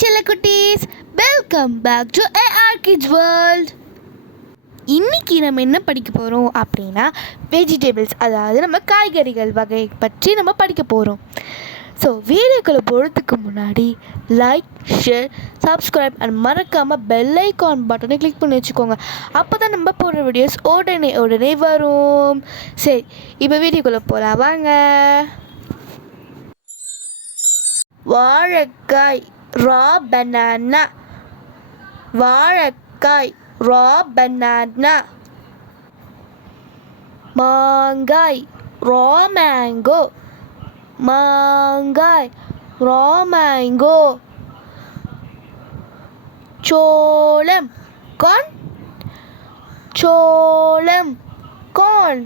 செல்லக்குட்டீஸ், welcome back to AR Kids World. இன்னைக்கு நம்ம என்ன படிக்க போகிறோம் அப்படின்னா வெஜிடபிள்ஸ், அதாவது நம்ம காய்கறிகள் வகை பற்றி நம்ம படிக்க போகிறோம். ஸோ வீடியோக்களை போகிறதுக்கு முன்னாடி லைக், ஷேர், சப்ஸ்கிரைப் அண்ட் மறக்காமல் பெல் ஐக்கான் பட்டனை கிளிக் பண்ணி வச்சுக்கோங்க. அப்போ தான் நம்ம போடுற வீடியோஸ் உடனே வரும். சரி, இப்போ வீடியோக்குள்ளே போகலாம் வாங்க. வாழைக்காய் raw banana, வாழைக்காய் raw banana. மாங்காய் raw mango, மாங்காய் raw mango. சோளம் corn, சோளம் corn.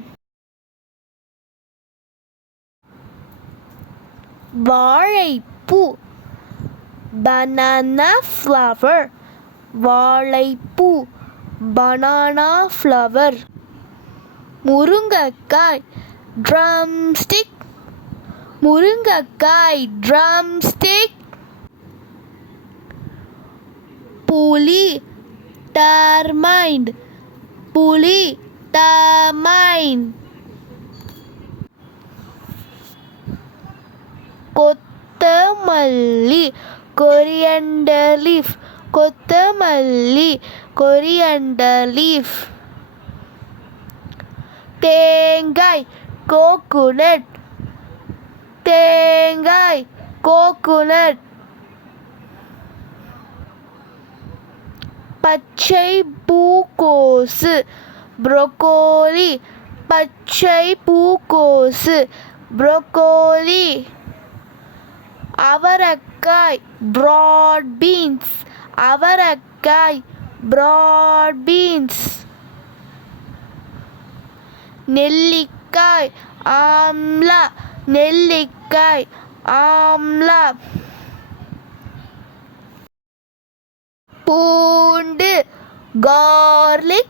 வாழைப்பூ banana flower, வாழைப்பூ banana flower. முருங்கைக்காய் drumstick, முருங்கைக்காய் drumstick. புளி tamarind, புளி tamarind. கொத்தமல்லி coriander leaf, கொத்தமல்லி coriander leaf. தேங்காய் coconut, தேங்காய் coconut. பச்சை பூக்கோசு broccoli, பச்சை பூக்கோசு broccoli. அவரைக்காய் broad beans, அவரைக்காய் broad beans. நெல்லிக்காய் ஆம்லா, நெல்லிக்காய் ஆம்லா. பூண்டு garlic,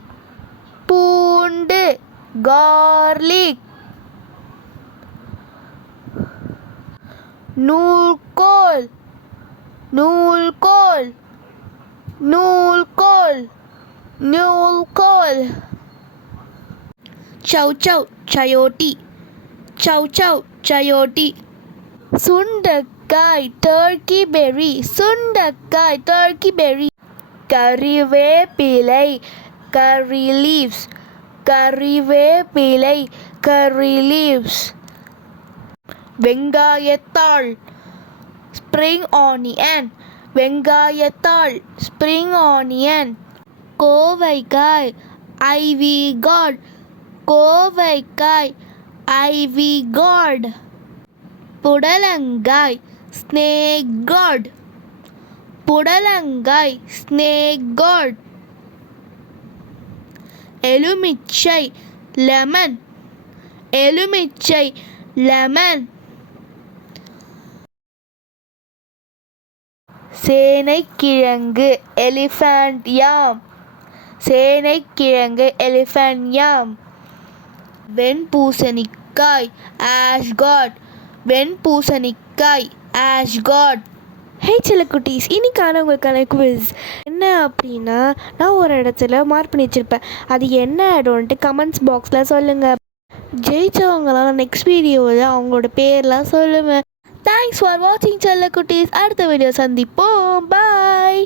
பூண்டு garlic. நூல்கோல், நூல்கோல், நூல்கோல், நூல்கோல். சௌசௌ chayote, சௌசௌ chayote. சுண்டைக்காய் turkey berry, சுண்டைக்காய் turkey berry. கறிவேப்பிலை curry leaves, கறிவேப்பிலை curry leaves. வெங்காயத்தாள் spring onion, வெங்காயத்தாள் spring onion. கோவைக்காய் ivy gourd, கோவைக்காய் ivy gourd. புடலங்காய் snake gourd, புடலங்காய் snake gourd. எலுமிச்சை lemon, எலுமிச்சை lemon. சேனைக்கிழங்கு elephant yam, சேனைக்கிழங்கு elephant yam. வெண்பூசணிக்காய் ashgourd, வெண்பூசணிக்காய் ashgourd. ஹே செல்லக்குட்டீஸ், இன்னைக்கான உங்களுக்கான குவிஸ் என்ன அப்படின்னா, நான் ஒரு இடத்துல மார்க் பண்ணி வச்சுருப்பேன். அது என்ன இடம்ன்ட்டு கமெண்ட்ஸ் பாக்ஸில் சொல்லுங்கள். ஜெயிச்சவங்களாம் நெக்ஸ்ட் வீடியோவில் அவங்களோட பேர்லாம் சொல்லுவேன். தேங்க்ஸ் ஃபார் வாட்சிங் செல்லக்குட்டீஸ். அடுத்த வீடியோ சந்திப்போம். பாய்.